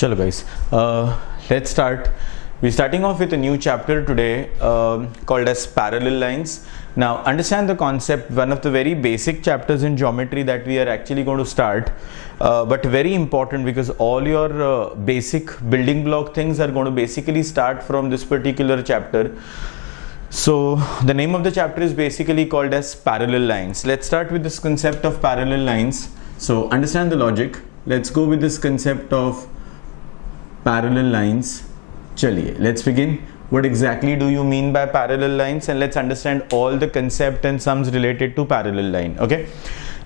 Chalo guys, let's start. We're starting off with a new chapter today called as parallel lines. Now understand the concept, one of the very basic chapters in geometry that we are actually going to start, but very important because all your basic building block things are going to basically start from this particular chapter. So the name of the chapter is basically called as parallel lines. Let's start with this concept of parallel lines. So understand the logic. Let's go with this concept of parallel lines. Chaliye, let's begin. What exactly do you mean by parallel lines, and let's understand all the concept and sums related to parallel line. Okay,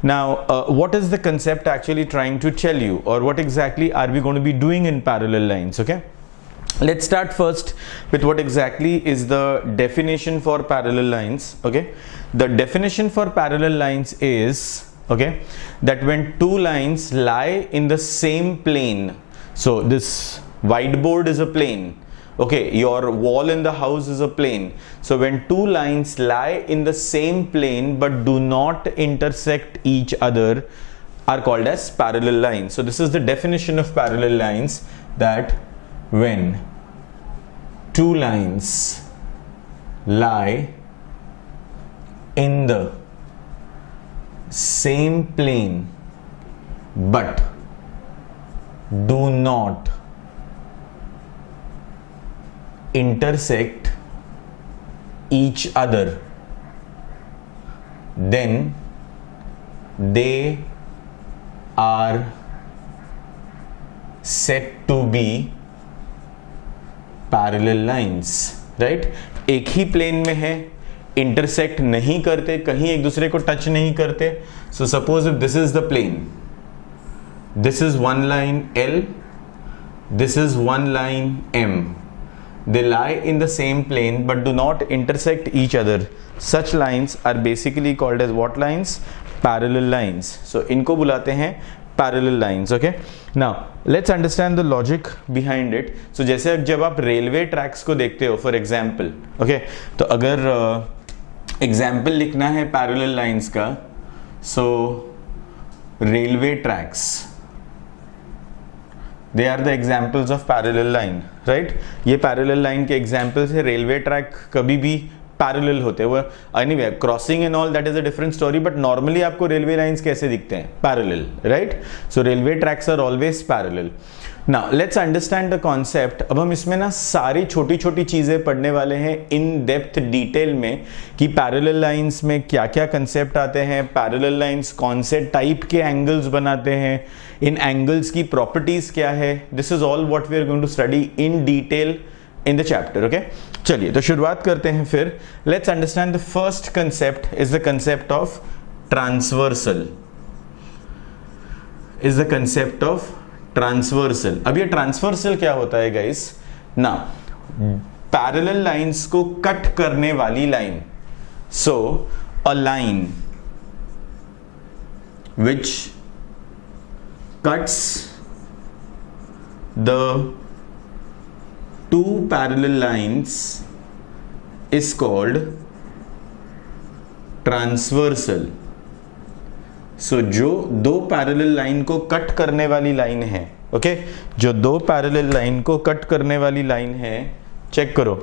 now what is the concept actually trying to tell you, or what exactly are we going to be doing in parallel lines? Okay, let's start first with what exactly is the definition for parallel lines. Okay, the definition for parallel lines is, okay, that when two lines lie in the same plane. So this whiteboard is a plane, okay, your wall in the house is a plane. So when two lines lie in the same plane but do not intersect each other are called as parallel lines. So this is the definition of parallel lines, that when two lines lie in the same plane but do not intersect each other, then they are said to be parallel lines. right? एक ही plane में है, intersect नहीं करते, कहीं एक दूसरे को touch नहीं करते. So suppose if this is the plane, this is one line L, this is one line M. They lie in the same plane but do not intersect each other. Such lines are basically called as what lines? Parallel lines. So इनको बुलाते हैं parallel lines. Okay, now let's understand the logic behind it. So जैसे जब आप railway tracks को देखते हो, for example, okay, तो अगर एग्जाम्पल लिखना है पैरेलल लाइंस का, so railway tracks, they are the examples of parallel line. Right, ये पैरेलल लाइन के एग्जाम्पल्स है. रेलवे ट्रैक कभी भी पैरेलल होते हैं, वो anyway crossing and all that is a different story, but normally आपको रेलवे लाइंस कैसे दिखते हैं? Parallel. Right, so railway tracks are always parallel. Now let's understand the concept. अब हम इसमें ना सारी छोटी छोटी चीजें पढ़ने वाले हैं इन डेप्थ डिटेल में, कि पैरेलल लाइंस में क्या क्या कंसेप्ट आते हैं, पैरेलल लाइंस कौन से टाइप के एंगल्स बनाते हैं, इन एंगल्स की प्रॉपर्टीज क्या है. This is all what we are going to study in detail in the chapter. Okay, चलिए तो शुरुआत करते हैं फिर. Let's understand the first concept is the concept of transversal. Is the concept of transversal. अब ये ट्रांसवर्सल क्या होता है गाइस? ना, पैरेलल लाइंस को कट करने वाली line. So a line which cuts the two parallel lines is called transversal. So जो दो पैरेलल लाइन को कट करने वाली लाइन है, ओके, जो दो पैरेलल लाइन को कट करने वाली लाइन है, चेक करो,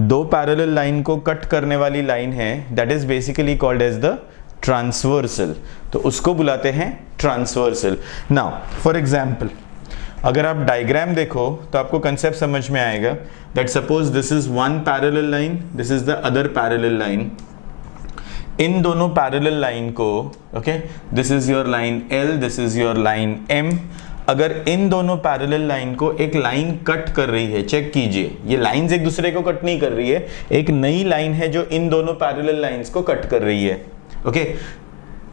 दो पैरेलल लाइन को कट करने वाली लाइन है, that is basically called as the transversal. तो उसको बुलाते हैं ट्रांसवर्सल. नाउ फॉर एग्जाम्पल, अगर आप डायग्राम देखो तो आपको कंसेप्ट समझ में आएगा, that suppose this is one parallel line, this is the other parallel line. इन दोनों पैरेलल लाइन को, okay, this is your line L, this is your line M. अगर इन दोनों पैरेलल लाइन को एक लाइन कट कर रही है, चेक कीजिए, ये लाइंस एक दूसरे को कट नहीं कर रही है, एक नई लाइन है जो इन दोनों पैरेलल लाइंस को कट कर रही है. ओके,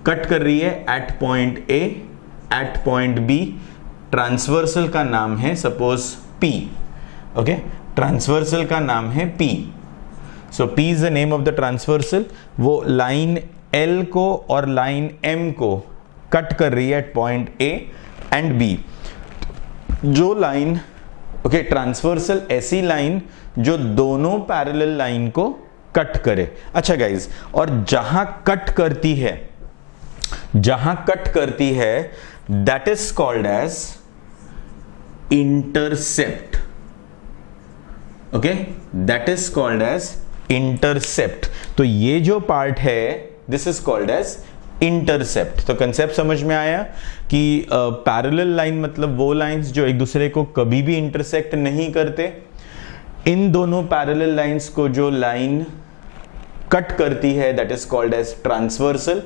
कट कर रही है at point A, at point B. Transversal का नाम है सपोज P. ओके, ट्रांसवर्सल का नाम है P. So P is the name of the transversal. वो लाइन L को और लाइन M को कट कर रही है at point A and B. जो लाइन, ओके, ट्रांसवर्सल ऐसी लाइन जो दोनों पैरेलल लाइन को कट करे. अच्छा गाइज, और जहां कट करती है, जहां कट करती है, that is called as intercept. Okay, that is called as intercept. तो ये जो पार्ट है this is called as intercept. तो कंसेप्ट समझ में आया कि पैरेलल लाइन मतलब वो लाइंस जो एक दूसरे को कभी भी इंटरसेक्ट नहीं करते. इन दोनों पैरेलल लाइंस को जो लाइन कट करती है that is called as transversal.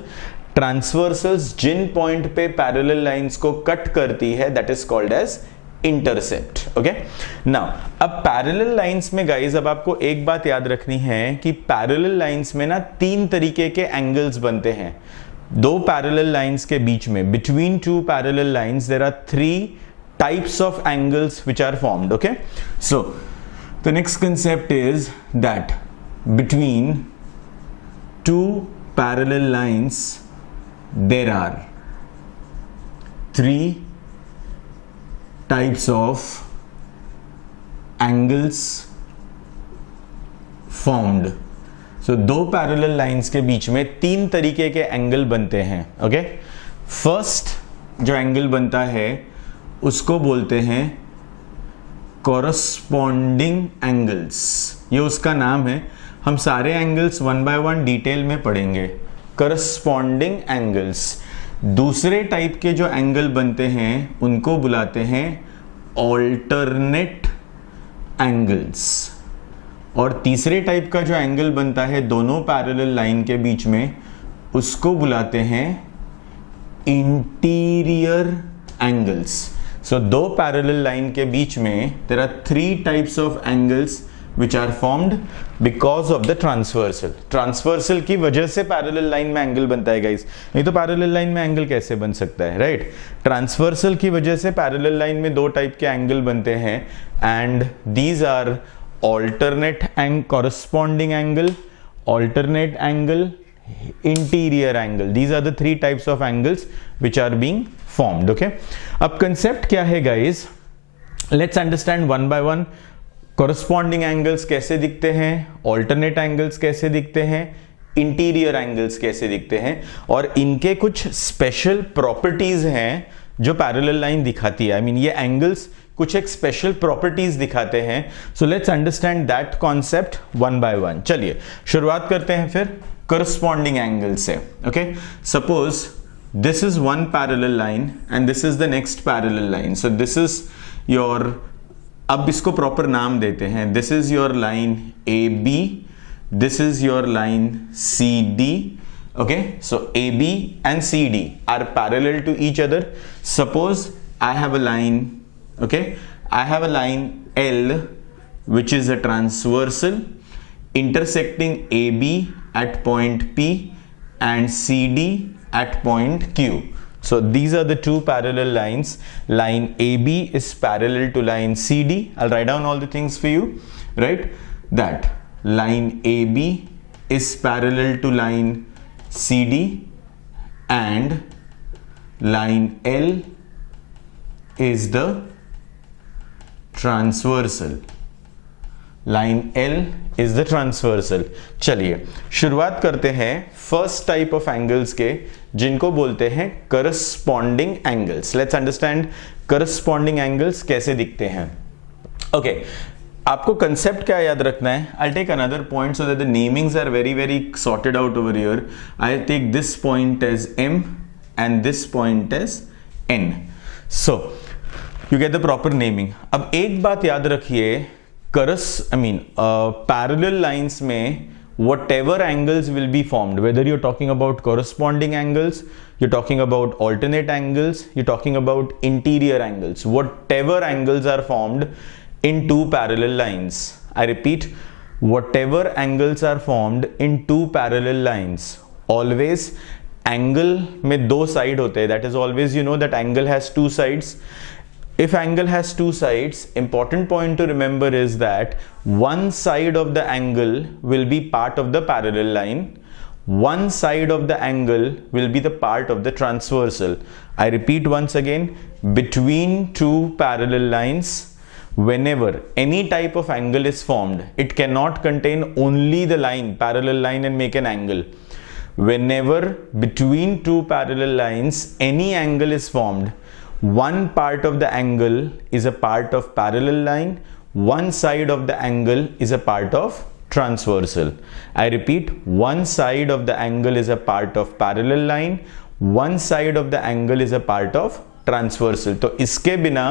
Transversals जिन पॉइंट पे पैरेलल लाइंस को कट करती है that is called as intercept. Okay, now अब पैरेलल लाइंस में गाइस अब आपको एक बात याद रखनी है कि पैरेलल लाइंस में ना तीन तरीके के एंगल्स बनते हैं. दो पैरेलल लाइंस के बीच में, between two parallel lines there are three types of angles which are formed. Okay, so the next concept is that between two parallel lines there are three types of angles formed. So दो parallel lines के बीच में तीन तरीके के angle बनते हैं. Okay, first जो एंगल बनता है उसको बोलते हैं कॉरस्पॉन्डिंग एंगल्स. ये उसका नाम है. हम सारे angles one by one detail में पढ़ेंगे. Corresponding angles. दूसरे टाइप के जो एंगल बनते हैं उनको बुलाते हैं ऑल्टरनेट एंगल्स. और तीसरे टाइप का जो एंगल बनता है दोनों पैरेलल लाइन के बीच में उसको बुलाते हैं इंटीरियर एंगल्स. सो दो पैरेलल लाइन के बीच में there are three types of angles which are formed because of the transversal. Transversal की वजह से पैरेलल लाइन में एंगल बनता है गाइस, नहीं तो पैरेलल लाइन में एंगल कैसे बन सकता है, राइट? ट्रांसवर्सल की वजह से पैरेलल लाइन में दो टाइप के एंगल बनते हैं and these are alternate and corresponding angle, alternate angle, interior angle. These are the three types of angles which are being formed. Okay, अब कंसेप्ट क्या है guys? Let's understand one by one. Corresponding angles कैसे दिखते हैं, alternate angles कैसे दिखते हैं, interior angles कैसे दिखते हैं, और इनके कुछ स्पेशल प्रॉपर्टीज हैं जो पैरेलल लाइन दिखाती है. आई मीन ये एंगल्स कुछ एक स्पेशल प्रॉपर्टीज दिखाते हैं. So let's understand that concept one by one. चलिए शुरुआत करते हैं फिर कॉरस्पॉन्डिंग एंगल से. Okay, suppose this is one parallel line and this is the next parallel line. So this is your, अब इसको प्रॉपर नाम देते हैं. This is your line A B, this is your line C D. Okay, so A B and C D are parallel to each other. Suppose I have a line, okay, I have a line L which is a transversal intersecting AB at point P and CD at point Q. So these are the two parallel lines. Line AB is parallel to line CD. I'll write down all the things for you, right? That line AB is parallel to line CD and line L is the transversal. Line L is the transversal. चलिए शुरुआत करते हैं first type of angles के जिनको बोलते हैं corresponding angles. Let's understand corresponding angles कैसे दिखते हैं. ओके, आपको कंसेप्ट क्या याद रखना है? I take another point so that the namings are very very sorted out over here. I take this point as M and this point as N. So you get the proper naming. अब एक बात याद रखिए, parallel lines में whatever angles will be formed, whether you're talking about corresponding angles, you're talking about alternate angles, you're talking about interior angles, whatever angles are formed in two parallel lines. I repeat, whatever angles are formed in two parallel lines, always angle में दो side होते हैं. That is always, you know that angle has two sides. If angle has two sides, important point to remember is that one side of the angle will be part of the parallel line, one side of the angle will be the part of the transversal. I repeat once again, between two parallel lines, whenever any type of angle is formed, it cannot contain only the line, parallel line, and make an angle. Whenever between two parallel lines any angle is formed, one part of the angle is a part of parallel line, one side of the angle is a part of transversal. I repeat, one side of the angle is a part of parallel line, one side of the angle is a part of transversal. तो इसके बिना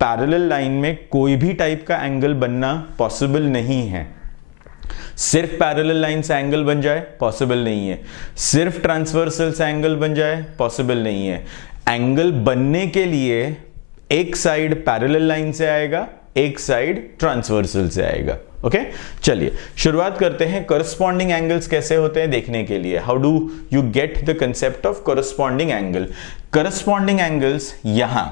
parallel line में कोई भी type का angle बनना possible नहीं है. सिर्फ पैरेलल लाइन से एंगल बन जाए पॉसिबल नहीं है, सिर्फ ट्रांसवर्सल से एंगल बन जाए पॉसिबल नहीं है. एंगल बनने के लिए एक साइड पैरेलल लाइन से आएगा, एक साइड ट्रांसवर्सल से आएगा. ओके चलिए शुरुआत करते हैं. करस्पॉन्डिंग एंगल्स कैसे होते हैं देखने के लिए, how do you get the concept of corresponding angle. Corresponding angles यहां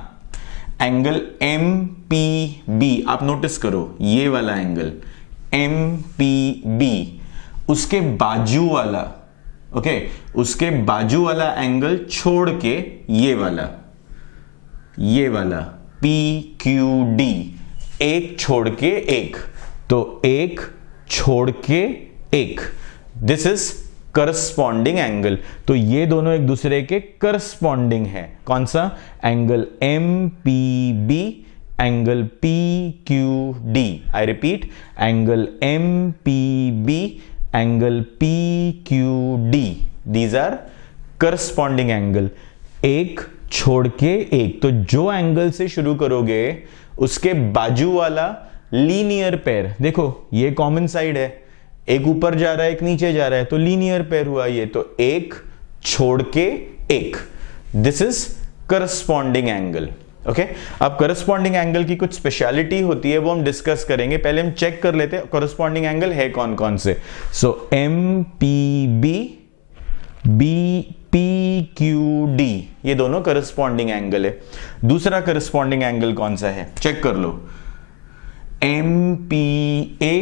एंगल MPB आप नोटिस करो, ये वाला एंगल MPB, उसके बाजू वाला, ओके उसके बाजू वाला एंगल छोड़ के ये वाला PQD, एक छोड़ के एक, तो एक छोड़ के एक, दिस इज करस्पॉन्डिंग एंगल. तो ये दोनों एक दूसरे के करस्पॉन्डिंग है. कौन सा angle MPB, angle PQD. I repeat, angle MPB, angle PQD, these are corresponding angle. एक छोड़ के एक, तो जो एंगल से शुरू करोगे उसके बाजू वाला लीनियर पेयर, देखो ये कॉमन साइड है, एक ऊपर जा रहा है एक नीचे जा रहा है, तो लीनियर पेयर हुआ ये. तो एक छोड़ के एक, this is corresponding angle. Okay अब करस्पॉन्डिंग एंगल की कुछ स्पेशलिटी होती है, वो हम डिस्कस करेंगे. पहले हम चेक कर लेते हैं करस्पॉन्डिंग एंगल है कौन कौन से. सो MPB, PQD, ये दोनों करस्पॉन्डिंग एंगल है. दूसरा करस्पॉन्डिंग एंगल कौन सा है चेक कर लो, MPA,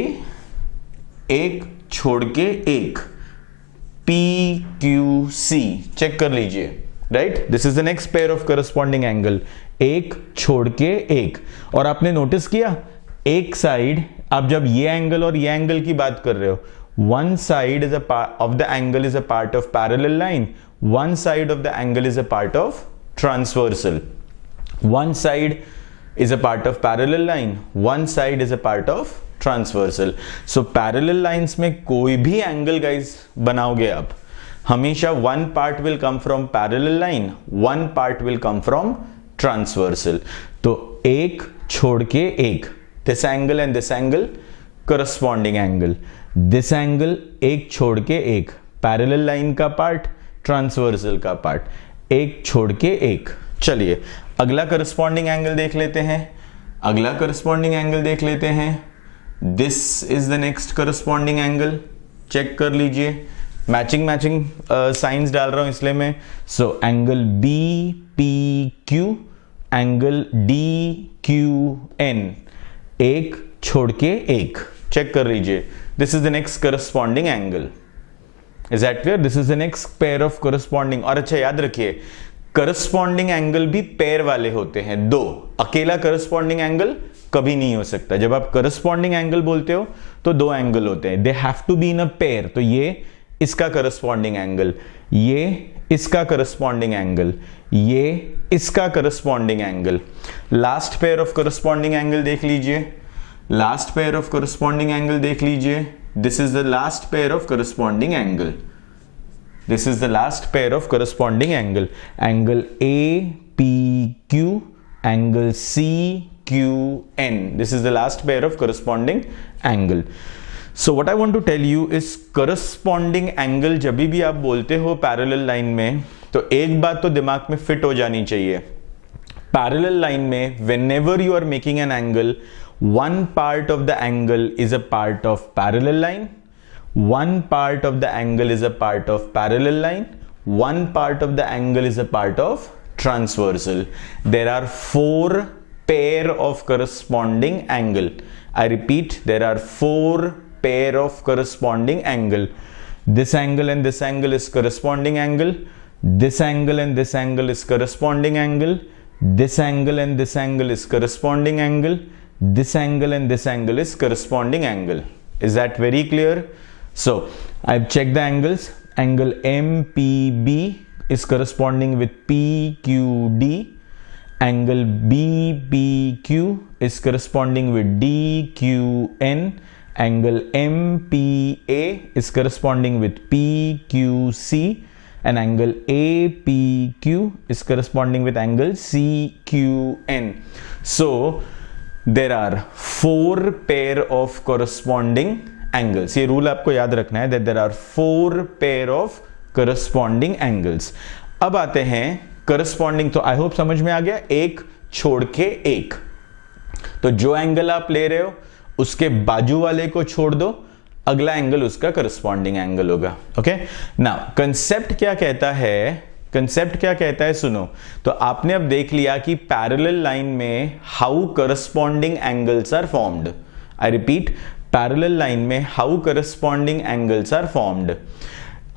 एक छोड़ के एक, PQC, चेक कर लीजिए. Right, this is the next pair of corresponding angle, एक छोड़ के एक. और आपने नोटिस किया एक साइड, आप जब ये एंगल और ये एंगल की बात कर रहे हो, one side is a part of the angle is a part of parallel line, one side of the angle is a part of transversal, one side is a part of parallel line, one side is a part of transversal. So parallel lines में कोई भी angle guys बनाओगे आप, हमेशा one part will come from parallel line, one part will come from transversal. तो एक छोड़ के एक, this angle and this angle corresponding angle, this angle एक छोड़ के एक, parallel line का पार्ट, ट्रांसवर्सल का पार्ट, एक छोड़ के एक. चलिए अगला करस्पॉन्डिंग एंगल देख लेते हैं, अगला करस्पॉन्डिंग एंगल देख लेते हैं. This is the next corresponding angle, check कर लीजिए. मैचिंग साइंस डाल रहा हूं इसलिए मैं. So angle BPQ, angle DQN, एक छोड़ के एक, चेक कर लीजिए. This is the next corresponding angle. Is that clear? This is the next pair of corresponding. और अच्छा याद रखिए करस्पॉन्डिंग एंगल भी पेयर वाले होते हैं, दो. अकेला करस्पॉन्डिंग एंगल कभी नहीं हो सकता. जब आप करस्पॉन्डिंग एंगल बोलते हो तो दो एंगल होते हैं, they have to be in a pair. तो ये इसका करस्पॉन्डिंग एंगल, ये इसका करस्पॉन्डिंग एंगल, ये इसका corresponding angle. Last pair of corresponding angle देख लीजिए, last pair of corresponding angle देख लीजिए. This is the last pair of corresponding angle. This is the last pair of corresponding angle. Angle APQ, angle CQN. This is the last pair of corresponding angle. So what I want to tell you is corresponding angle जब भी आप बोलते हो parallel line में, तो एक बात तो दिमाग में फिट हो जानी चाहिए. Parallel line में whenever you are making an angle, one part of the angle is a part of parallel line, one part of the angle is a part of parallel line, one part of the angle is a part of transversal. There are four pair of corresponding angle. I repeat, there are four pair of corresponding angle. This angle and this angle is corresponding angle, this angle and this angle is corresponding angle, this angle and this angle is corresponding angle, this angle and this angle is corresponding angle. Is that very clear? So I've checked the angles. Angle MPB is corresponding with PQD. angle BPQ is corresponding with DQN, angle MPA is corresponding with PQC, and angle APQ is corresponding with angle CQN. So there are 4 pair of corresponding angles. ये rule आपको याद रखना है that there are 4 pair of corresponding angles. अब आते हैं corresponding, तो I hope समझ में आ गया, एक छोड़ के एक. तो जो एंगल आप ले रहे हो उसके बाजू वाले को छोड़ दो, अगला एंगल उसका करस्पॉन्डिंग एंगल होगा. ओके, नाउ कंसेप्ट क्या कहता है, कंसेप्ट क्या कहता है सुनो. तो आपने अब देख लिया कि पैरेलल लाइन में how corresponding angles are formed. I repeat, parallel line में how corresponding angles are formed.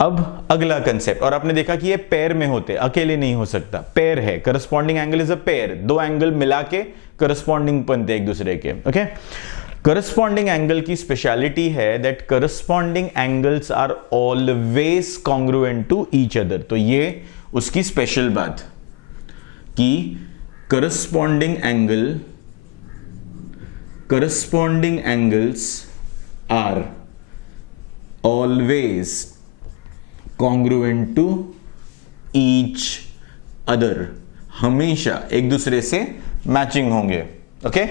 अब अगला कंसेप्ट, और आपने देखा कि ये पेयर में होते, अकेले नहीं हो सकता, पेयर है. Corresponding angle is a pair, 2 angle मिला के करस्पॉन्डिंग बनते एक दूसरे के. ओके, करस्पॉन्डिंग एंगल की स्पेशलिटी है that corresponding angles are always congruent to each other. तो ये उसकी स्पेशल बात कि corresponding angles are always congruent to each other, हमेशा एक दूसरे से मैचिंग होंगे. ओके,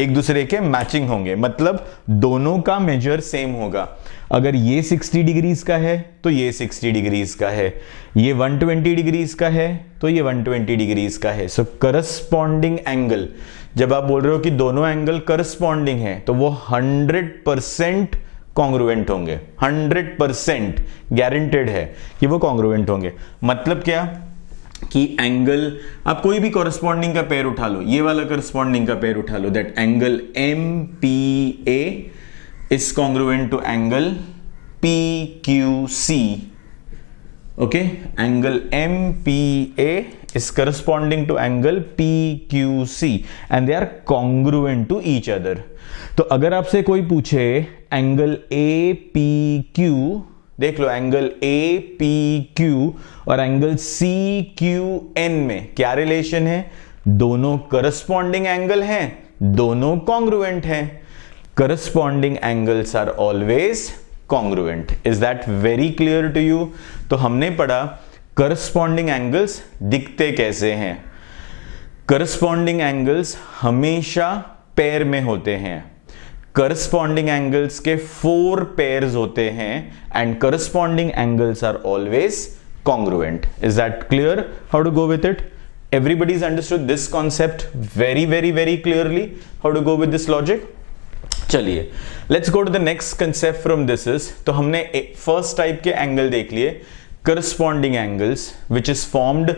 एक दूसरे के मैचिंग होंगे, मतलब दोनों का मेजर सेम होगा. अगर ये 60 डिग्रीज का है तो ये 60 डिग्रीज का है, ये 120 डिग्रीज का है तो ये 120 डिग्रीज का है. सो करस्पॉन्डिंग एंगल, जब आप बोल रहे हो कि दोनों एंगल करस्पॉन्डिंग है तो वो 100% कॉन्ग्रुएंट होंगे. 100% गारंटेड है कि वो कॉन्ग्रुएंट होंगे. मतलब क्या कि एंगल, आप कोई भी कॉरेस्पॉन्डिंग का पेयर उठा लो, ये वाला कॉरेस्पॉन्डिंग का पेयर उठा लो, that angle MPA is congruent to angle PQC. Okay, angle MPA is corresponding to angle PQC and they are congruent to each other. तो अगर आपसे कोई पूछे एंगल APQ, देख लो एंगल APQ और एंगल CQN में क्या रिलेशन है, दोनों करस्पॉन्डिंग एंगल हैं, दोनों कॉन्ग्रुएंट हैं. Corresponding angles are always congruent. Is that very clear to you? तो हमने पढ़ा करस्पॉन्डिंग एंगल्स दिखते कैसे हैं. करस्पॉन्डिंग एंगल्स हमेशा पेयर में होते हैं. करस्पॉन्डिंग एंगल्स के 4 पेयर्स होते हैं and corresponding angles are always congruent. Is that clear how to go with it? Everybody's understood this concept very very very clearly, how to go with this logic. चलिए let's go to the next concept from this is, तो हमने first type के angle देख लिए, corresponding angles which is formed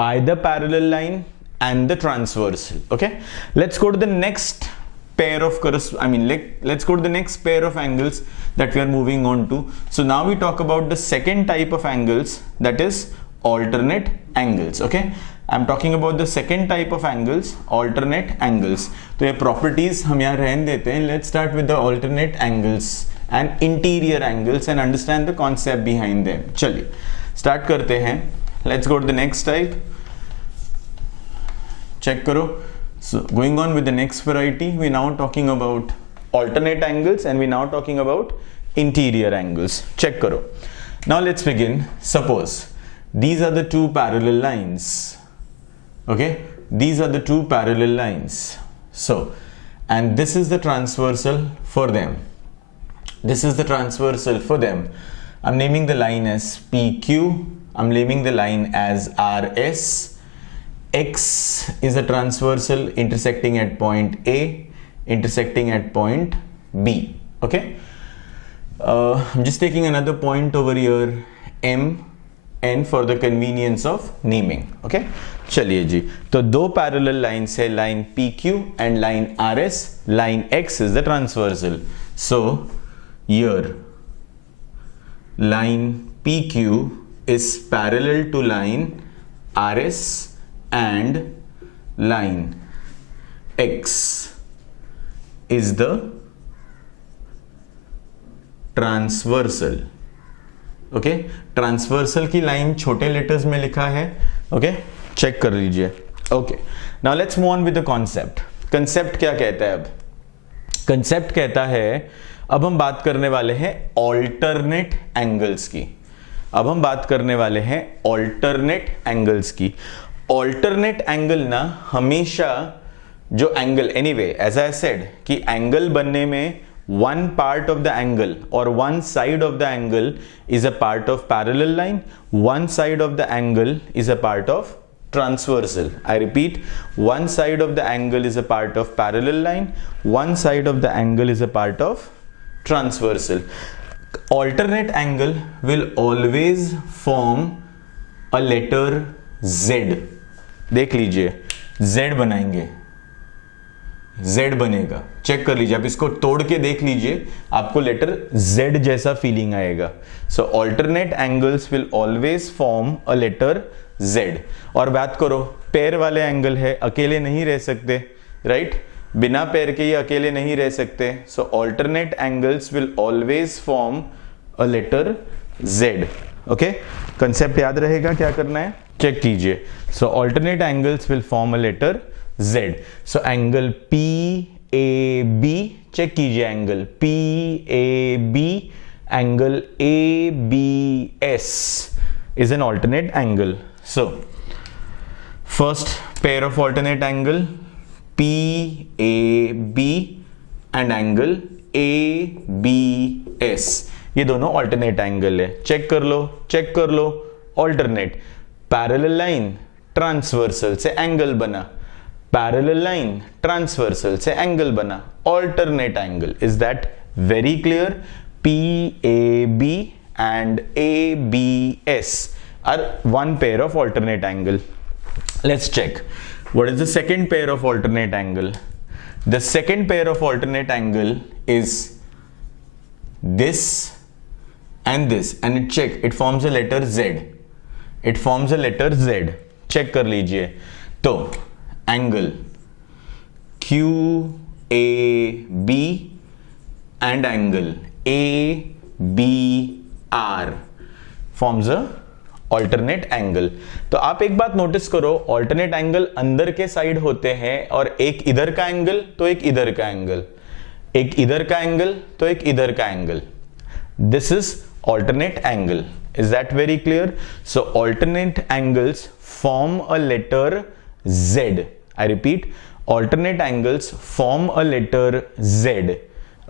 by the parallel line and the transversal. Okay, let's go to the next pair of let's go to the next pair of angles that we are moving on to. So now we talk about the second type of angles, that is alternate angles. Okay, I'm talking about the second type of angles, alternate angles. तो ये properties हम यहाँ रहने देते हैं. Let's start with the alternate angles and interior angles and understand the concept behind them. चलिए start करते हैं. Let's go to the next type. Check करो. So going on with the next variety, we now talking about alternate angles and we now talking about interior angles. Check करो. Now let's begin. Suppose these are the two parallel lines. Okay, these are the two parallel lines. So, and this is the transversal for them. This is the transversal for them. I'm naming the line as PQ. I'm naming the line as RS. X is a transversal intersecting at point A, intersecting at point B. Okay. I'm just taking another point over here, M, and for the convenience of naming. Okay. चलिए जी, तो 2 parallel lines है, line PQ and line RS. Line X is the transversal. So here line PQ is parallel to line RS and line X is the transversal. Okay, transversal की line छोटे letters में लिखा है. Okay, check कर लीजिए. Okay, now let's move on with the concept. Concept क्या कहता है? अब कंसेप्ट कहता है, अब हम बात करने वाले हैं ऑल्टरनेट एंगल्स की. अब हम बात करने वाले हैं ऑल्टरनेट एंगल्स की. ऑल्टरनेट एंगल ना हमेशा जो angle, anyway as I said कि एंगल बनने में one part of the angle और one side of the angle is a part of parallel line, one side of the angle is a part of transversal. I repeat, one side of the angle is a part of parallel line, one side of the angle is a part of transversal. Alternate angle will always form a letter Z. देख लीजिए, Z बनाएंगे, Z बनेगा. Check कर लीजिए, आप इसको तोड़ के देख लीजिए, आपको लेटर Z जैसा फीलिंग आएगा. So alternate angles will always form a letter Z. और बात करो, पैर वाले एंगल है, अकेले नहीं रह सकते, राइट? बिना पैर के ये अकेले नहीं रह सकते. So alternate angles will always form a letter Z. Okay, concept याद रहेगा, क्या करना है चेक कीजिए. So alternate angles will form a letter Z. So angle PAB, check कीजिए, angle PAB, angle ABS is an alternate angle. So first pair of alternate angle PAB and angle ABS, ये दोनों alternate angle है. Check कर लो. alternate, parallel line transversal से angle बना, parallel line transversal से angle बना, alternate angle. Is that very clear? PAB and ABS are one pair of alternate angle. Let's check. What is the second pair of alternate angle? The second pair of alternate angle is this and this, and check, it forms a letter Z. It forms a letter Z. Check कर लीजिए. तो angle QAB and angle ABR forms a alternate angle. तो आप एक बात notice करो, alternate angle अंदर के साइड होते हैं, और एक इधर का एंगल तो एक इधर का एंगल, एक इधर का एंगल तो एक इधर का angle. This is alternate angle. Is that very clear? So alternate angles form a letter Z. I repeat, alternate angles form a letter Z.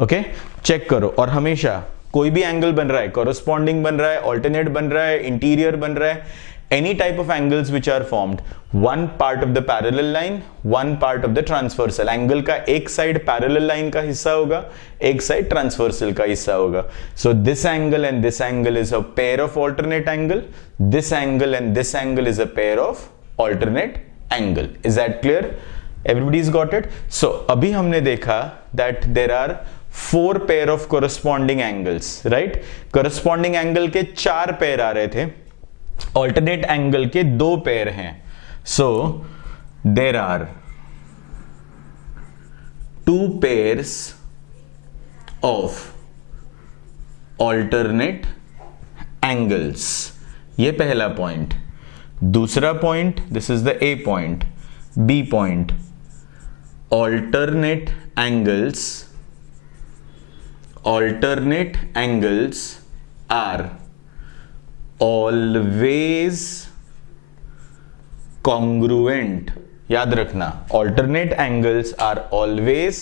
Okay, check करो. और हमेशा कोई भी एंगल बन रहा है, कॉरेस्पॉन्डिंग बन रहा है, ऑल्टरनेट बन रहा है, इंटीरियर बन रहा है, any type of angles which are formed, one part of the parallel line, one part of the transversal. Angle का एक साइड पैरेलल लाइन का हिस्सा होगा, एक साइड ट्रांसवर्सल का हिस्सा होगा. So this angle and this angle is a pair of alternate angle, this angle and this angle is a pair of alternate angle. Is that clear? Everybody's got it? So अभी हमने देखा that there are four pair of corresponding angles, right? Corresponding angle के 4 pair आ रहे थे, alternate angle के 2 pair हैं. So there are 2 pairs of alternate angles. ये पहला पॉइंट. दूसरा point, this is the A point, B point. Alternate angles are always congruent. याद रखना, alternate angles are always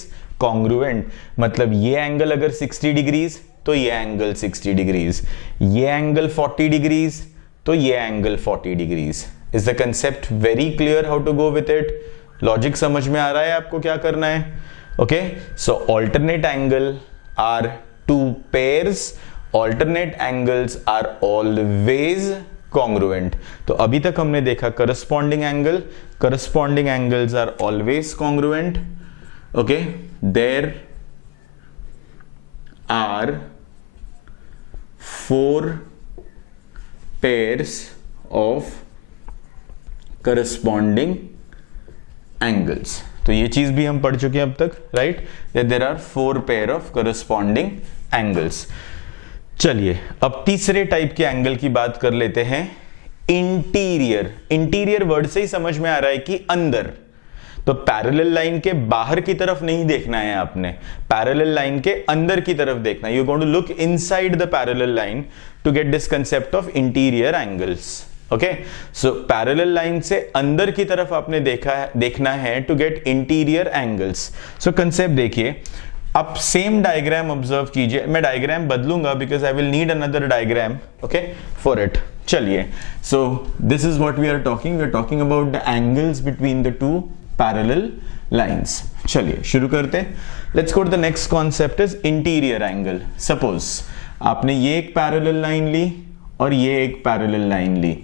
congruent. मतलब ये एंगल अगर 60 डिग्रीज तो ये एंगल 60 डिग्रीज, ये एंगल 40 डिग्रीज तो ये angle 40 degrees. Is the concept very clear how to go with it? Logic समझ में आ रहा है आपको क्या करना है? Okay, so alternate angle are 2 pairs, alternate angles are always congruent. तो अभी तक हमने देखा corresponding angle, corresponding angles are always congruent. Okay, there are 4 pairs of corresponding angles. तो ये चीज भी हम पढ़ चुके हैं अब तक, right? that there are 4 pair of corresponding angles. चलिए अब तीसरे टाइप के एंगल की बात कर लेते हैं, इंटीरियर. इंटीरियर वर्ड से ही समझ में आ रहा है कि अंदर. तो पैरेलल लाइन के बाहर की तरफ नहीं देखना है आपने, पैरेलल लाइन के अंदर की तरफ देखना है। You going to look inside the parallel line to get this concept of interior angles. Okay, so parallel line से अंदर की तरफ आपने देखना है to get interior angles. So concept देखिए, आप सेम डायग्राम ऑब्जर्व कीजिए। मैं डायग्राम बदलूंगा because I will need another diagram okay for it. चलिए, so this is what we are talking about the angles between the two parallel lines. चलिए शुरू करते हैं। Let's go to the next concept is interior angle. Suppose आपने ये एक parallel line ली और ये एक पैरेलल लाइन ली।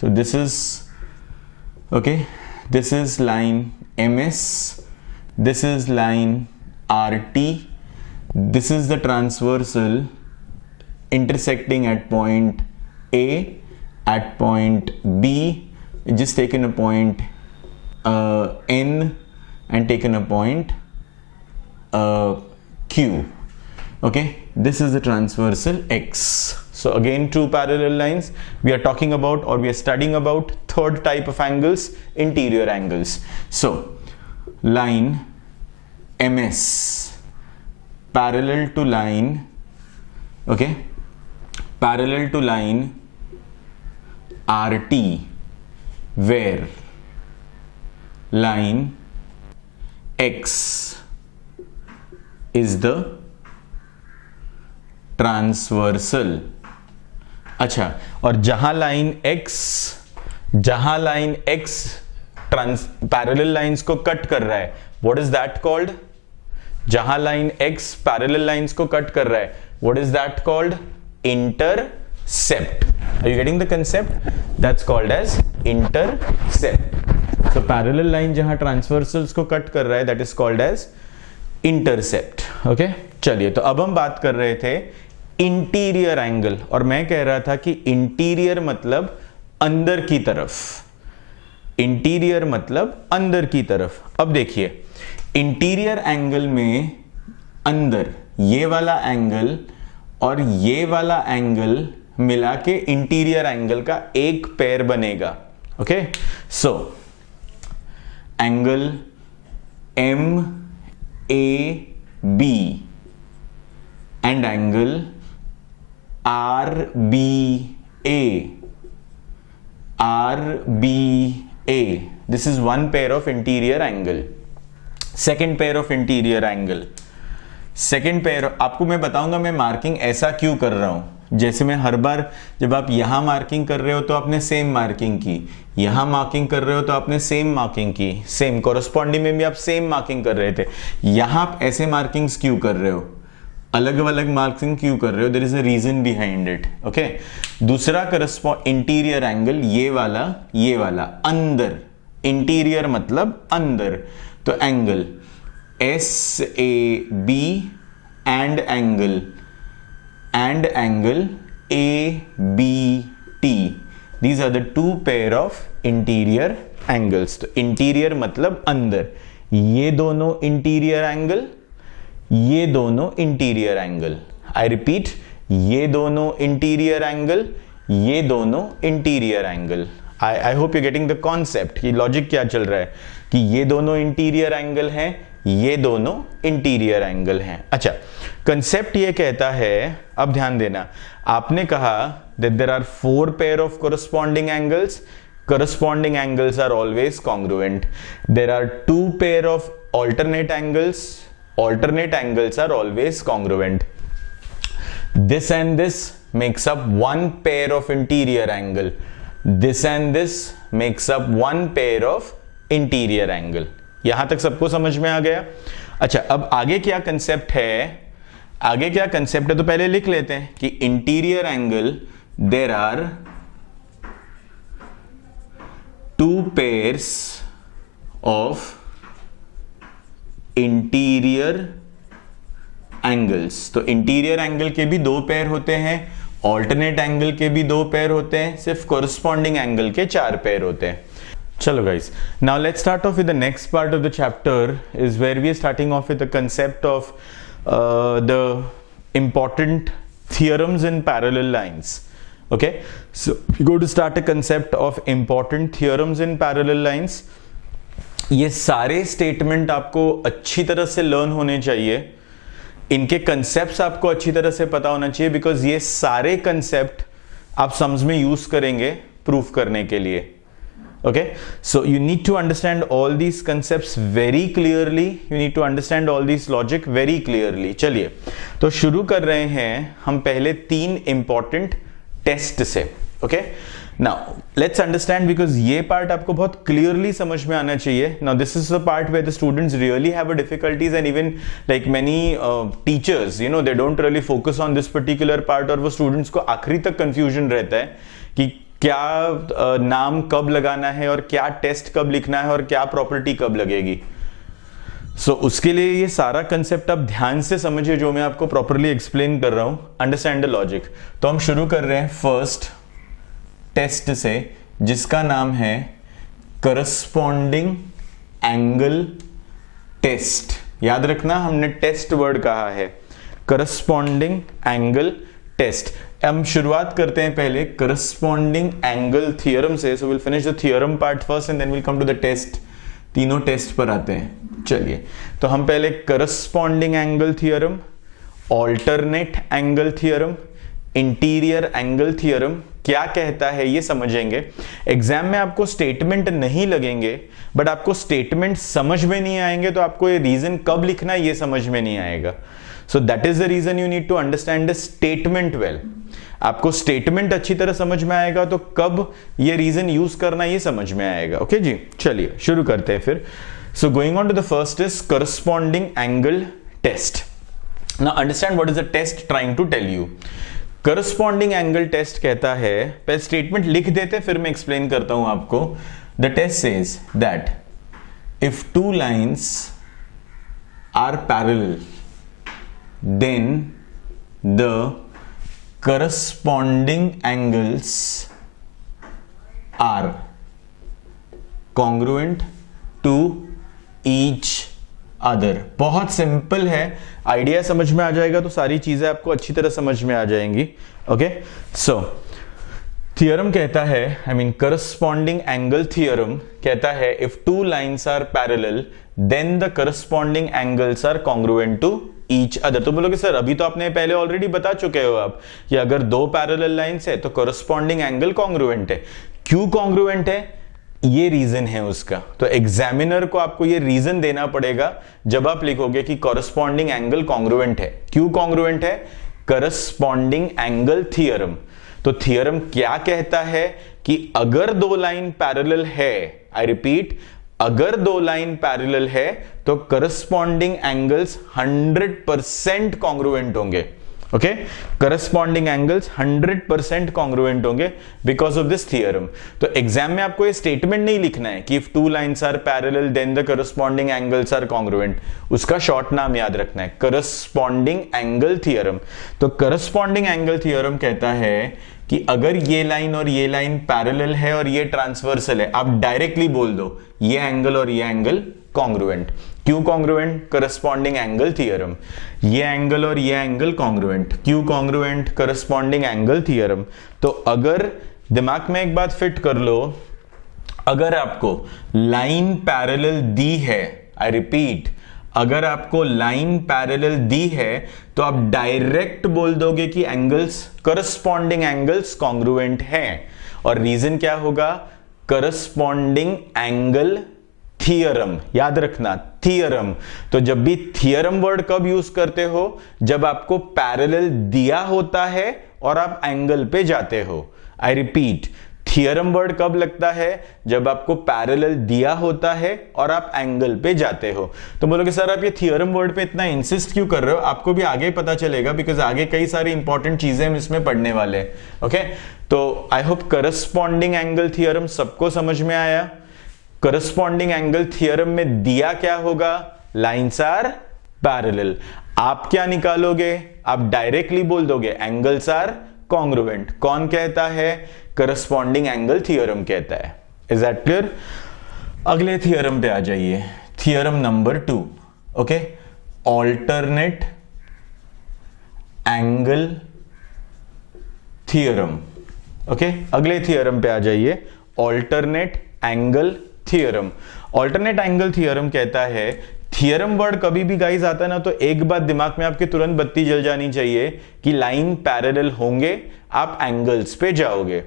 So this is okay, this is line MS, this is line RT, this is the transversal intersecting at point A, at point B, just taken a point N and taken a point Q. Okay, this is the transversal X. So again, two parallel lines. We are talking about, or we are studying about, third type of angles, interior angles. So line MS parallel to line, okay, parallel to line RT, where line X is the transversal. अच्छा, और जहां line X parallel lines को cut कर रहा है, what is that called? जहां line X parallel lines को cut कर रहा है, what is that called? Intercept. Are you getting the concept? That's called as intercept. So parallel line जहां ट्रांसवर्सल्स को कट कर रहा है, that is called as intercept. Okay, चलिए, तो अब हम बात कर रहे थे इंटीरियर एंगल, और मैं कह रहा था कि इंटीरियर मतलब अंदर की तरफ, इंटीरियर मतलब अंदर की तरफ। अब देखिए, इंटीरियर एंगल में अंदर ये वाला एंगल और ये वाला एंगल मिला के इंटीरियर एंगल का एक पेयर बनेगा। Okay, so angle MAB and angle RBA. This is one pair of interior angle. Second pair of interior angle. Second pair, आपको मैं बताऊंगा मैं मार्किंग ऐसा क्यों कर रहा हूं। जैसे मैं हर बार जब आप यहां मार्किंग कर रहे हो तो आपने सेम मार्किंग की, यहां मार्किंग कर रहे हो तो आपने सेम मार्किंग की, सेम कोरस्पॉन्डिंग में भी आप सेम मार्किंग कर रहे थे। यहां आप ऐसे मार्किंग्स क्यों कर रहे हो, अलग अलग मार्किंग क्यों कर रहे हो? There is a reason behind it. Okay, दूसरा इंटीरियर एंगल ये वाला अंदर, इंटीरियर मतलब अंदर, तो angle SAB and angle ABT. These are the two pair of interior angles. तो इंटीरियर मतलब अंदर, ये दोनों इंटीरियर एंगल, ये दोनों इंटीरियर एंगल। आई रिपीट, ये दोनों इंटीरियर एंगल, ये दोनों interior angle. I hope you getting the concept कि लॉजिक क्या चल रहा है, कि ये दोनों इंटीरियर एंगल हैं, ये दोनों इंटीरियर एंगल हैं। अच्छा, कंसेप्ट ये कहता है, अब ध्यान देना, आपने कहा that there are four pair of corresponding angles. Corresponding angles are always congruent. There are two pair of alternate angles. Alternate angles are always congruent. This and this makes up one pair of interior angle. This and this makes up one pair of interior angle. यहां तक सबको समझ में आ गया? अच्छा, अब आगे क्या कंसेप्ट है? आगे क्या कंसेप्ट है तो पहले लिख लेते हैं कि interior angle, there are two pairs of interior angles. तो इंटीरियर एंगल के भी दो पेयर होते हैं, ऑल्टरनेट एंगल के भी दो पेयर होते हैं, सिर्फ कोरस्पॉन्डिंग एंगल के चार पेयर होते हैं। चलो guys, now let's start off with the next part of the chapter is where we are starting off with the concept of the important theorems in parallel lines. Okay, so we go to start a concept of important theorems in parallel lines. ये सारे statement आपको अच्छी तरह से learn होने चाहिए, इनके concepts आपको अच्छी तरह से पता होना चाहिए, बिकॉज ये सारे कंसेप्ट आप सम्स में यूज करेंगे प्रूफ करने के लिए. Okay, so you need to understand all these concepts very clearly, you need to understand all these logic very clearly. चलिए तो शुरू कर रहे हैं हम पहले 3 इंपॉर्टेंट टेस्ट से. Okay, now let's understand, because ये पार्ट आपको बहुत क्लियरली समझ में आना चाहिए. Now this is the part where the students really have a difficulties, and even like many teachers you know they don't really focus on this particular part, और वो students को आखिरी तक कंफ्यूजन रहता है कि क्या नाम कब लगाना है और क्या टेस्ट कब लिखना है और क्या प्रॉपर्टी कब लगेगी. सो उसके लिए ये सारा कंसेप्ट आप ध्यान से समझिए जो मैं आपको प्रॉपरली एक्सप्लेन कर रहा हूं. Understand the logic. तो हम शुरू कर रहे हैं फर्स्ट टेस्ट से, जिसका नाम है करस्पॉन्डिंग एंगल टेस्ट. याद रखना हमने टेस्ट वर्ड कहा है, करस्पॉन्डिंग एंगल टेस्ट. हम शुरुआत करते हैं पहले करस्पॉन्डिंग एंगल थ्योरम से. So will finish the theorem part first and then will come to the test. तीनों टेस्ट पर आते हैं. चलिए तो हम पहले corresponding angle theorem, alternate angle theorem, interior angle theorem क्या कहता है ये समझेंगे. एग्जाम में आपको स्टेटमेंट नहीं लगेंगे, बट आपको स्टेटमेंट समझ में नहीं आएंगे, तो आपको ये रीजन कब लिखना है ये समझ में नहीं आएगा. So that is the reason you need to understand the statement well. आपको स्टेटमेंट अच्छी तरह समझ में आएगा तो कब ये रीजन यूज करना ये समझ में आएगा. ओके जी, चलिए शुरू करते हैं फिर. So going on to the first is corresponding angle test. Now understand what is the test trying to tell you. Corresponding angle test कहता है, पहले स्टेटमेंट लिख देते फिर मैं एक्सप्लेन करता हूं आपको. The test says that if 2 lines are parallel then the corresponding angles are congruent to each other. बहुत सिंपल है, आइडिया समझ में आ जाएगा तो सारी चीजें आपको अच्छी तरह समझ में आ जाएंगी. ओके, सो थियरम कहता है, I mean corresponding angle theorem कहता है, if 2 lines are parallel then the corresponding angles are congruent to each other. तो बोलोगे सर अभी तो आपने पहले ऑलरेडी बता चुके हो आप कि अगर 2 पैरेलल लाइन्स है तो करस्पॉन्डिंग एंगल कॉन्ग्रुएंट है. क्यों कॉन्ग्रुएंट है ये रीजन है उसका. तो एग्जामिनर को आपको ये रीजन देना पड़ेगा जब आप लिखोगे कि करस्पॉन्डिंग एंगल कॉन्ग्रुएंट है. क्यों कॉन्ग्रुएंट है? Corresponding angle theorem. तो थियरम क्या कहता है कि अगर 2 लाइन पैरेलल है, आई रिपीट, अगर 2 लाइन पैरेलल है तो करस्पॉन्डिंग एंगल्स 100% कॉन्ग्रुएंट होंगे. ओके, करस्पॉन्डिंग एंगल्स 100% कॉन्ग्रुएंट होंगे बिकॉज ऑफ दिस थियरम. तो एग्जाम में आपको ये स्टेटमेंट नहीं लिखना है कि if 2 lines are parallel then the corresponding angles are congruent. उसका शॉर्ट नाम याद रखना है, करस्पॉन्डिंग एंगल थियरम. तो करस्पॉन्डिंग एंगल थियरम कहता है कि अगर ये लाइन और ये लाइन पैरेलल है और ये ट्रांसवर्सल है, आप डायरेक्टली बोल दो ये एंगल और ये एंगल कॉन्ग्रुएंट. क्यों कॉन्ग्रुएंट? Corresponding angle theorem. ये एंगल और ये एंगल कॉन्ग्रुएंट. क्यों कॉन्ग्रुएंट? Corresponding angle theorem. तो अगर दिमाग में एक बात फिट कर लो, अगर आपको लाइन पैरेलल दी है, आई रिपीट, अगर आपको लाइन पैरेलल दी है तो आप डायरेक्ट बोल दोगे कि एंगल्स, करस्पॉन्डिंग एंगल्स कॉन्ग्रुएंट हैं. और रीजन क्या होगा? Corresponding angle theorem. याद रखना, थियरम. तो जब भी थियरम वर्ड कब यूज करते हो? जब आपको पैरेलल दिया होता है और आप एंगल पे जाते हो. आई रिपीट, थियरम वर्ड कब लगता है? जब आपको पैरेलल दिया होता है और आप एंगल पे जाते हो. तो बोलोगे सर आप ये थियरम वर्ड पे इतना इंसिस्ट क्यों कर रहे हो? आपको भी आगे पता चलेगा, बिकॉज आगे कई सारी इंपॉर्टेंट चीजें हम इसमें पढ़ने वाले हैं. ओके, तो I hope corresponding angle theorem सबको समझ में आया. करस्पॉन्डिंग एंगल थियरम में दिया क्या होगा? Lines are parallel. आप क्या निकालोगे? आप डायरेक्टली बोल दोगे एंगल्स आर कॉन्ग्रुएंट. कौन कहता है? करस्पॉन्डिंग एंगल थियरम कहता है. Is that clear? अगले थियरम पे आ जाइए, theorem number 2. Okay, alternate angle theorem. Okay, अगले थियरम पे आ जाइए, alternate angle theorem. Alternate angle theorem कहता है, थियरम वर्ड कभी भी गाइस आता है ना तो एक बात दिमाग में आपके तुरंत बत्ती जल जानी चाहिए कि लाइन पैरेलल होंगे, आप एंगल्स पे जाओगे।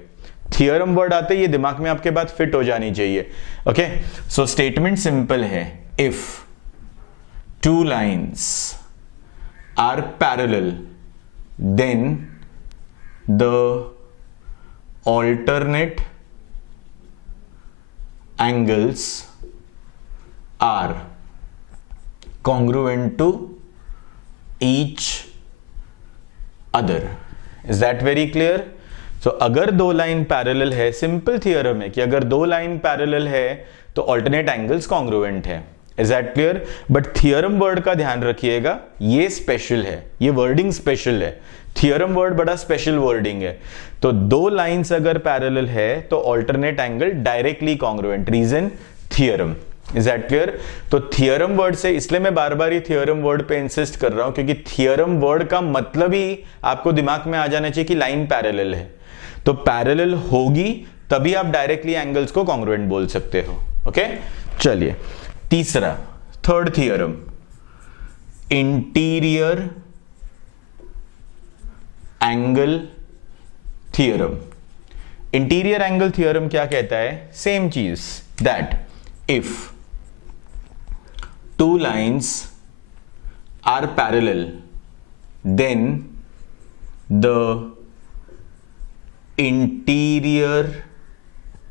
थियरम वर्ड आते ये दिमाग में आपके बात फिट हो जानी चाहिए। ओके, सो स्टेटमेंट सिंपल है, if two lines are parallel then the alternate angles are congruent to each other. Is that very clear? So अगर दो लाइन पैरेलल है, सिंपल थियरम है कि अगर दो लाइन पैरेलल है तो ऑल्टरनेट एंगल्स कॉन्ग्रुएंट है। Is that clear? But theorem word का ध्यान रखिएगा, ये स्पेशल है, ये वर्डिंग स्पेशल है। थियरम वर्ड बड़ा स्पेशल वर्डिंग है। तो दो लाइंस अगर पैरेलल है तो alternate angle directly congruent, reason theorem. Is that clear? तो थियरम वर्ड से, इसलिए मैं बार बार ये थियरम वर्ड पे इंसिस्ट कर रहा हूं क्योंकि थियरम वर्ड का मतलब ही आपको दिमाग में आ जाना चाहिए कि लाइन पैरेलल है। तो पैरेलल होगी तभी आप डायरेक्टली एंगल्स को कॉन्ग्रुएंट बोल सकते हो। ओके, चलिए तीसरा, third theorem, interior angle theorem. Interior angle theorem क्या कहता है? सेम चीज, that if two lines are parallel then the interior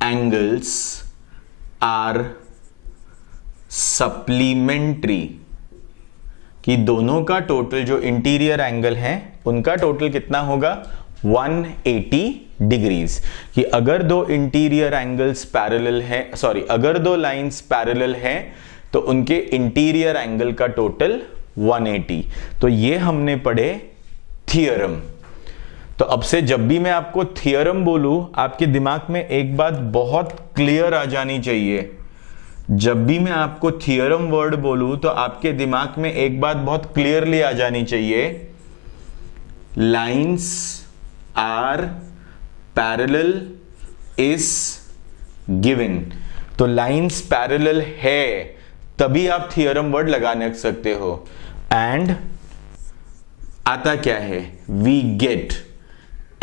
angles are supplementary, कि दोनों का टोटल जो इंटीरियर एंगल है उनका टोटल कितना होगा? 180 डिग्रीज। कि अगर दो इंटीरियर एंगल्स पैरेलल है, सॉरी अगर दो लाइंस पैरेलल हैं तो उनके इंटीरियर एंगल का टोटल 180। तो ये हमने पढ़े थियरम। तो अब से जब भी मैं आपको थियरम बोलूं, आपके दिमाग में एक बात बहुत क्लियर आ जानी चाहिए। जब भी मैं आपको थियरम वर्ड बोलूं तो आपके दिमाग में एक बात बहुत क्लियरली आ जानी चाहिए, lines are parallel is given. तो लाइंस पैरेलल है तभी आप थियरम वर्ड लगाने सकते हो। एंड आता क्या है? वी गेट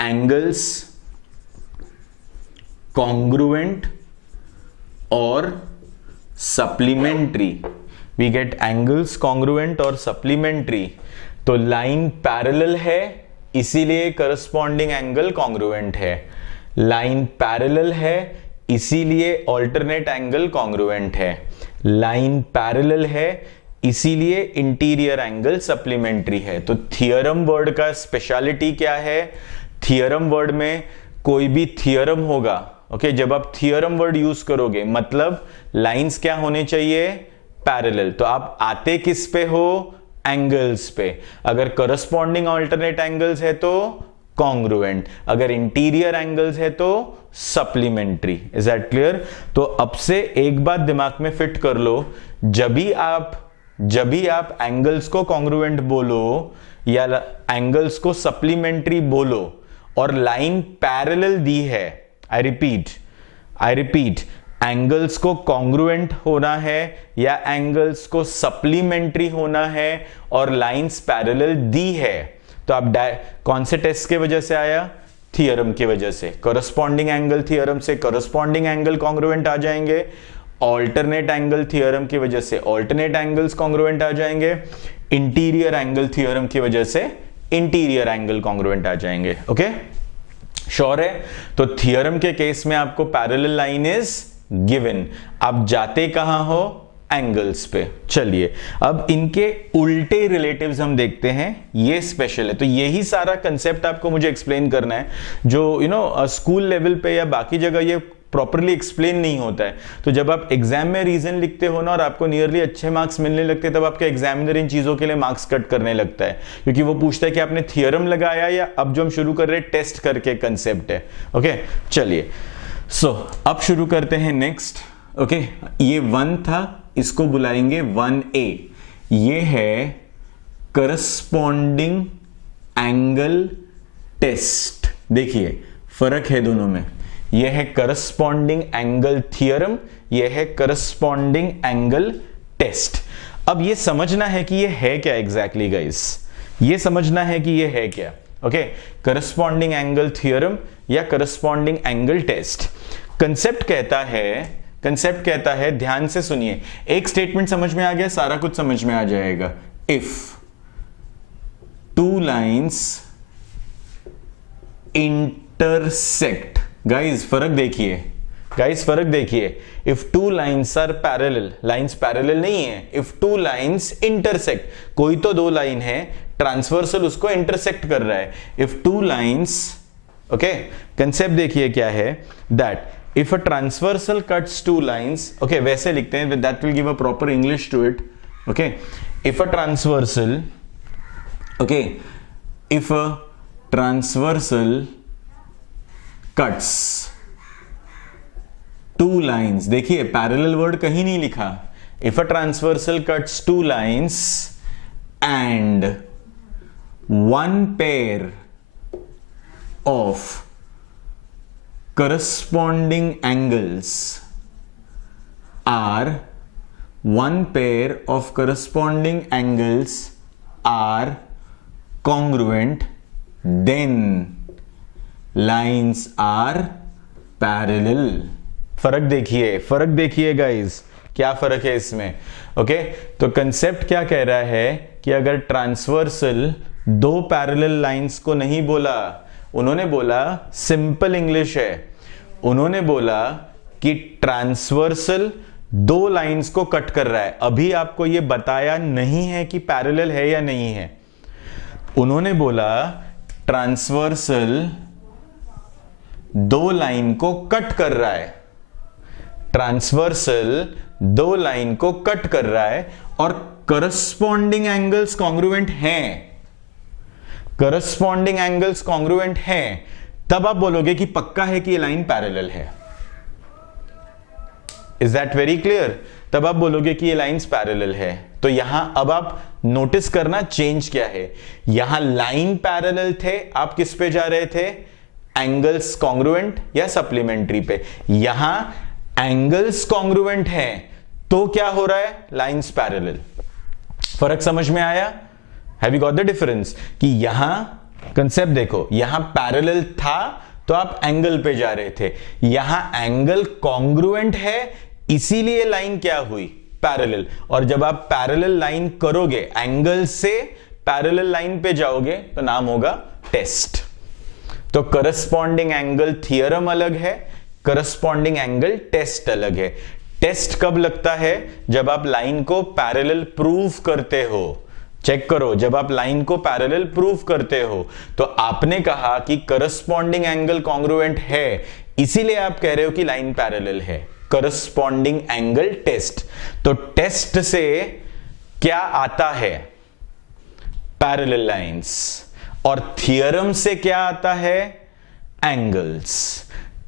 एंगल्स कॉन्ग्रुएंट और supplementary. We get angles congruent और सप्लीमेंट्री। तो लाइन पैरेलल है इसीलिए करस्पॉन्डिंग एंगल कॉन्ग्रुएंट है, लाइन पैरेलल है इसीलिए ऑल्टरनेट एंगल कॉन्ग्रुएंट है, लाइन पैरेलल है इसीलिए इंटीरियर एंगल सप्लीमेंट्री है। तो थियरम वर्ड का स्पेशलिटी क्या है? थियरम वर्ड में कोई भी थियरम होगा, ओके, जब आप थियरम वर्ड यूज करोगे मतलब लाइंस क्या होने चाहिए? पैरेलल। तो आप आते किस पे हो? एंगल्स पे। अगर करस्पॉन्डिंग ऑल्टरनेट एंगल्स है तो कॉन्ग्रुएंट, अगर इंटीरियर एंगल्स है तो सप्लीमेंट्री। Is that clear? तो अब से एक बात दिमाग में फिट कर लो, जब भी आप एंगल्स को कॉन्ग्रुएंट बोलो या एंगल्स को सप्लीमेंट्री बोलो और लाइन पैरेलल दी है, आई रिपीट, एंगल्स को कॉन्ग्रुएंट होना है या एंगल्स को सप्लीमेंट्री होना है और लाइंस पैरेलल दी है, तो आप कौन से टेस्ट के वजह से आया? थियरम की वजह से। करस्पॉन्डिंग एंगल थियरम से करस्पॉन्डिंग एंगल कॉन्ग्रुएंट आ जाएंगे, ऑल्टरनेट एंगल थियरम की वजह से ऑल्टरनेट एंगल्स कॉन्ग्रुएंट आ जाएंगे, इंटीरियर एंगल थियरम की वजह से इंटीरियर एंगल कॉन्ग्रुएंट आ जाएंगे। ओके, श्योर है? तो थियरम के केस में आपको पैरेलल लाइन इज गिवन, आप जाते कहां हो? एंगल्स पे। चलिए अब इनके उल्टे रिलेटिव्स हम देखते हैं, ये स्पेशल है। तो यही सारा कंसेप्ट आपको मुझे एक्सप्लेन करना है, जो स्कूल लेवल पे या बाकी जगह ये प्रॉपरली एक्सप्लेन नहीं होता है। तो जब आप एग्जाम में रीजन लिखते हो ना और आपको नियरली अच्छे मार्क्स मिलने लगते हैं, तब आपके एग्जामिनर इन चीजों के लिए मार्क्स कट करने लगता है, क्योंकि वो पूछता है कि आपने थियरम लगाया या अब जो हम शुरू कर रहे हैं टेस्ट करके कंसेप्ट है। ओके, चलिए अब शुरू करते हैं नेक्स्ट। ओके, ये 1 था, इसको बुलाएंगे 1A। ये है करस्पॉन्डिंग एंगल टेस्ट। देखिए फर्क है दोनों में, यह है करस्पॉन्डिंग एंगल थ्योरम, यह है करस्पॉन्डिंग एंगल टेस्ट। अब ये समझना है कि ये है क्या एग्जैक्टली गाइस, ये समझना है कि ये है क्या। ओके, करस्पॉन्डिंग एंगल थ्योरम या करस्पॉन्डिंग एंगल टेस्ट। कंसेप्ट कहता है, ध्यान से सुनिए, एक स्टेटमेंट समझ में आ गया, सारा कुछ समझ में आ जाएगा। If two lines intersect, guys फर्क देखिए, if two lines are parallel, lines parallel नहीं है, इफ टू लाइंस इंटरसेक्ट, कोई तो दो लाइन है, ट्रांसवर्सल उसको इंटरसेक्ट कर रहा है। If two lines, okay, concept देखिए क्या है, that if a transversal cuts two lines, okay, वैसे लिखते हैं, that will give a proper English to it, okay, if a transversal cuts two lines, देखिए parallel word कहीं नहीं लिखा, if a transversal cuts two lines and one pair of corresponding angles are congruent, then lines are parallel। फर्क देखिए guys, क्या फर्क है इसमें। ओके, तो कंसेप्ट क्या कह रहा है कि अगर ट्रांसवर्सल दो पैरेलल लाइंस को नहीं बोला, उन्होंने बोला, सिंपल इंग्लिश है, उन्होंने बोला कि ट्रांसवर्सल दो लाइंस को कट कर रहा है। अभी आपको यह बताया नहीं है कि पैरेलल है या नहीं है। उन्होंने बोला ट्रांसवर्सल दो लाइन को कट कर रहा है, ट्रांसवर्सल दो लाइन को कट कर रहा है और करस्पॉन्डिंग एंगल्स कॉन्ग्रुएंट हैं, करस्पॉन्डिंग एंगल्स कॉन्ग्रुएंट हैं, तब आप बोलोगे कि पक्का है कि ये लाइन पैरेलल है। Is that very clear? तब आप बोलोगे कि ये लाइंस पैरेलल है। तो यहां अब आप नोटिस करना चेंज क्या है, यहां लाइन पैरेलल थे, आप किस पे जा रहे थे, एंगल्स कॉन्ग्रुएंट या सप्लीमेंट्री पे। यहां एंगल्स कॉन्ग्रुएंट हैं तो क्या हो रहा है, लाइंस पैरेलल। फर्क समझ में आया? Have you got the difference? कि यहां कंसेप्ट देखो, यहां पैरेलल था तो आप एंगल पे जा रहे थे, यहां एंगल कॉन्ग्रुएंट है इसीलिए लाइन क्या हुई, पैरेलल। और जब आप पैरेलल लाइन करोगे, एंगल से पैरेलल लाइन पे जाओगे तो नाम होगा टेस्ट। तो करस्पॉन्डिंग एंगल थ्योरम अलग है, करस्पॉन्डिंग एंगल टेस्ट अलग है। टेस्ट कब लगता है, जब आप लाइन को पैरेलल प्रूव करते हो। चेक करो, जब आप लाइन को पैरेलल प्रूव करते हो तो आपने कहा कि करस्पॉन्डिंग एंगल कॉन्ग्रुएंट है, इसीलिए आप कह रहे हो कि लाइन पैरेलल है। Corresponding angle test. तो टेस्ट से क्या आता है, पैरेलल लाइंस, और थ्योरम से क्या आता है, एंगल्स।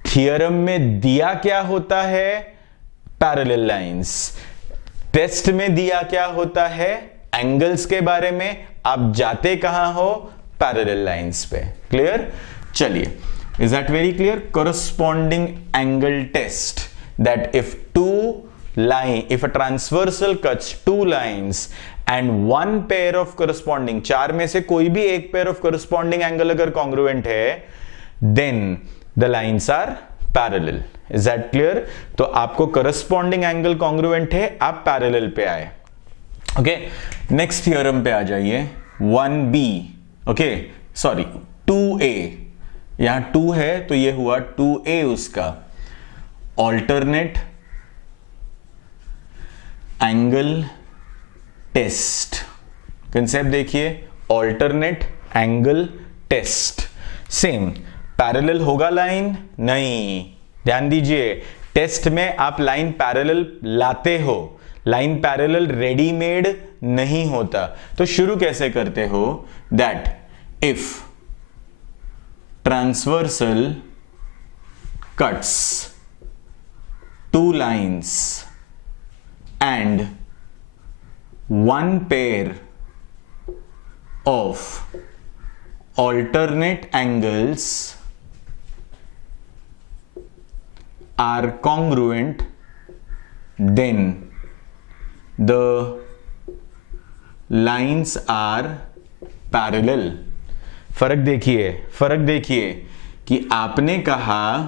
थ्योरम में दिया क्या होता है, पैरेलल लाइंस। टेस्ट में दिया क्या होता है, एंगल्स के बारे में। आप जाते कहां हो, पैरेलल लाइंस पे। क्लियर? चलिए, is that very clear? Corresponding angle test, that if if a transversal cuts two lines and one pair of corresponding, चार में से कोई भी एक pair of corresponding angle अगर congruent है, then the lines are parallel. Is that clear? तो आपको corresponding angle congruent है, आप parallel पे आए। ओके, नेक्स्ट थ्योरम पे आ जाइए, 1b, ओके, सॉरी 2a, यहां 2 है तो ये हुआ 2a उसका। ऑल्टरनेट एंगल टेस्ट, कंसेप्ट देखिए, alternate angle test. Same, parallel होगा लाइन? नहीं, ध्यान दीजिए, टेस्ट में आप लाइन पैरेलल लाते हो, लाइन पैरेलल रेडीमेड नहीं होता। तो शुरू कैसे करते हो, that if transversal cuts two lines and one pair of alternate angles are congruent, then the lines are parallel. फर्क देखिए कि आपने कहा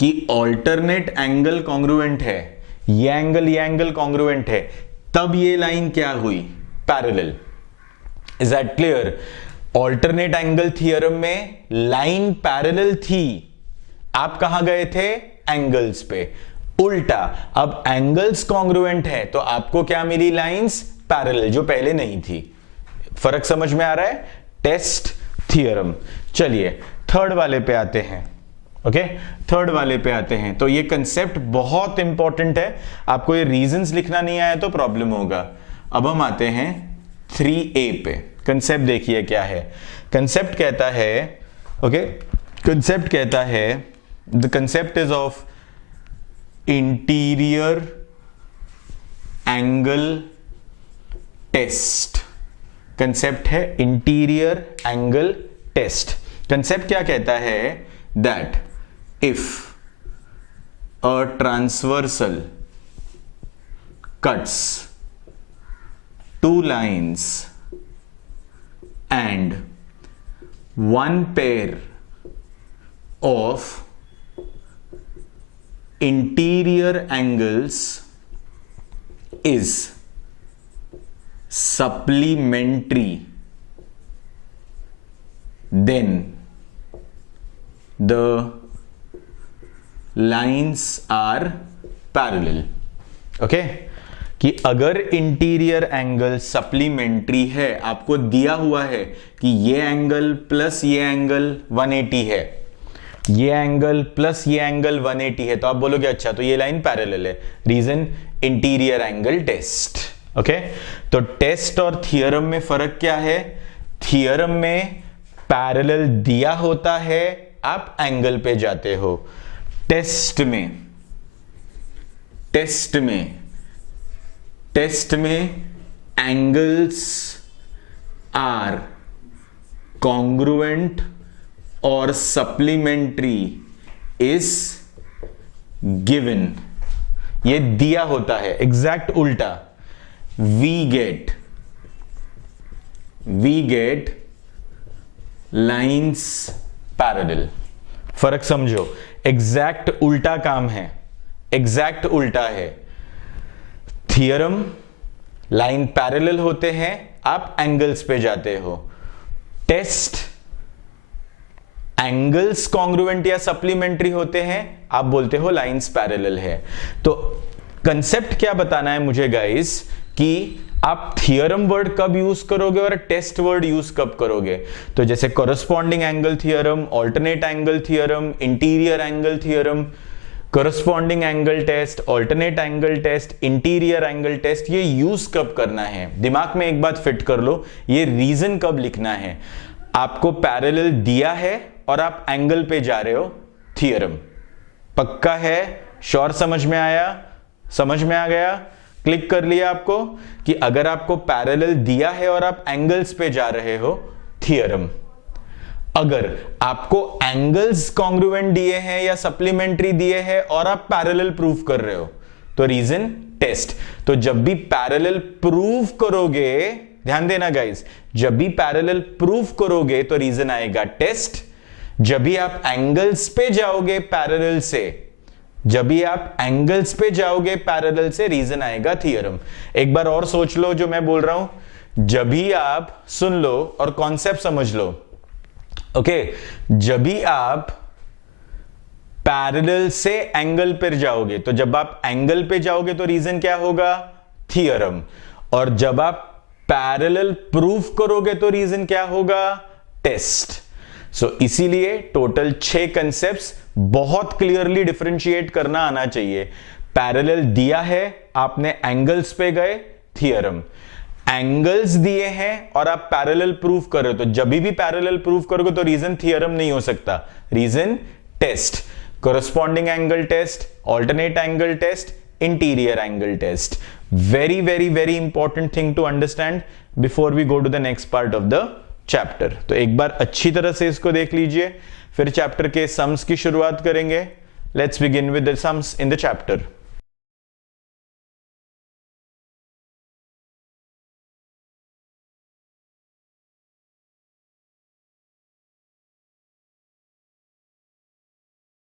कि ऑल्टरनेट एंगल कॉन्ग्रुएंट है, ये एंगल कॉन्ग्रुएंट है, तब ये लाइन क्या हुई? Parallel. Is that clear? Alternate angle theorem में लाइन पैरेलल थी, आप कहां गए थे? एंगल्स पे. उल्टा, अब एंगल्स कॉन्ग्रुएंट है तो आपको क्या मिली? लाइंस पैरेलल, जो पहले नहीं थी. फर्क समझ में आ रहा है? Test theorem. चलिए थर्ड वाले पे आते हैं. ओके, थर्ड वाले पे आते हैं. तो ये कंसेप्ट बहुत इंपॉर्टेंट है, आपको ये रीजंस लिखना नहीं आया तो प्रॉब्लम होगा. अब हम आते हैं 3A पे. कंसेप्ट देखिए क्या है. कंसेप्ट कहता है, ओके, कंसेप्ट कहता है, the concept is of interior angle test. Concept है इंटीरियर एंगल टेस्ट. कंसेप्ट क्या कहता है? That if a transversal cuts two lines and one pair of interior angles is supplementary, then the lines are parallel. Okay, कि अगर interior angle supplementary है, आपको दिया हुआ है कि ये एंगल प्लस ये एंगल 180 है, ये एंगल प्लस ये एंगल 180 है, तो आप बोलोगे अच्छा तो ये लाइन पैरेलल है. Reason? Interior angle test. Okay, तो टेस्ट और थियरम में फर्क क्या है? थियरम में पैरेलल दिया होता है, आप एंगल पे जाते हो. टेस्ट में एंगल्स आर कॉन्ग्रुएंट और सप्लीमेंट्री इज गिवन. ये दिया होता है. एग्जैक्ट उल्टा, वी गेट लाइंस पैरेलल. फर्क समझो, एग्जैक्ट उल्टा काम है, एग्जैक्ट उल्टा है. थियरम लाइन पैरेलल होते हैं, आप एंगल्स पे जाते हो. टेस्ट एंगल्स कॉन्ग्रुएंट या सप्लीमेंट्री होते हैं, आप बोलते हो लाइंस पैरेलल है. तो कंसेप्ट क्या बताना है मुझे गाइस, कि आप थियरम वर्ड कब यूज करोगे और टेस्ट वर्ड यूज कब करोगे. तो जैसे corresponding angle theorem, alternate angle theorem, interior angle theorem, corresponding angle test, alternate angle test, interior angle test, ये यूज कब करना है. दिमाग में एक बात फिट कर लो, ये रीजन कब लिखना है. आपको पैरेलल दिया है और आप एंगल पे जा रहे हो, थियरम. पक्का है? श्योर? समझ में आया? समझ में आ गया? क्लिक कर लिया आपको कि अगर आपको पैरेलल दिया है और आप एंगल्स पे जा रहे हो, थियरम. अगर आपको एंगल्स कॉन्ग्रुएंट दिए हैं या सप्लीमेंट्री दिए हैं और आप पैरेलल प्रूव कर रहे हो, तो रीजन टेस्ट. तो जब भी पैरेलल प्रूव करोगे, ध्यान देना गाइस, जब भी पैरेलल प्रूव करोगे तो रीजन आएगा टेस्ट. जब भी आप एंगल्स पे जाओगे पैरेलल से, जब भी आप एंगल्स पे जाओगे पैरेलल से, रीजन आएगा थियरम. एक बार और सोच लो जो मैं बोल रहा हूं, जब भी आप सुन लो और कॉन्सेप्ट समझ लो. ओके, जब भी आप पैरेलल से एंगल पर जाओगे, तो जब आप एंगल पे जाओगे तो रीजन क्या होगा? थियरम. और जब आप पैरेलल प्रूफ करोगे तो रीजन क्या होगा? टेस्ट. सो इसीलिए टोटल 6 कंसेप्ट्स बहुत क्लियरली डिफरेंशिएट करना आना चाहिए. पैरेलल दिया है, आपने एंगल्स पे गए, थियरम. एंगल्स दिए हैं और आप पैरेलल प्रूफ कर रहे हो, तो जब भी पैरेलल प्रूफ करोगे तो रीजन थियरम नहीं हो सकता, reason test. Corresponding angle test, alternate angle test, interior angle test. Very very very important thing to understand before we go to the next part of the chapter. तो एक बार अच्छी तरह से इसको देख लीजिए, फिर चैप्टर के सम्स की शुरुआत करेंगे. let's begin with the sums in the chapter.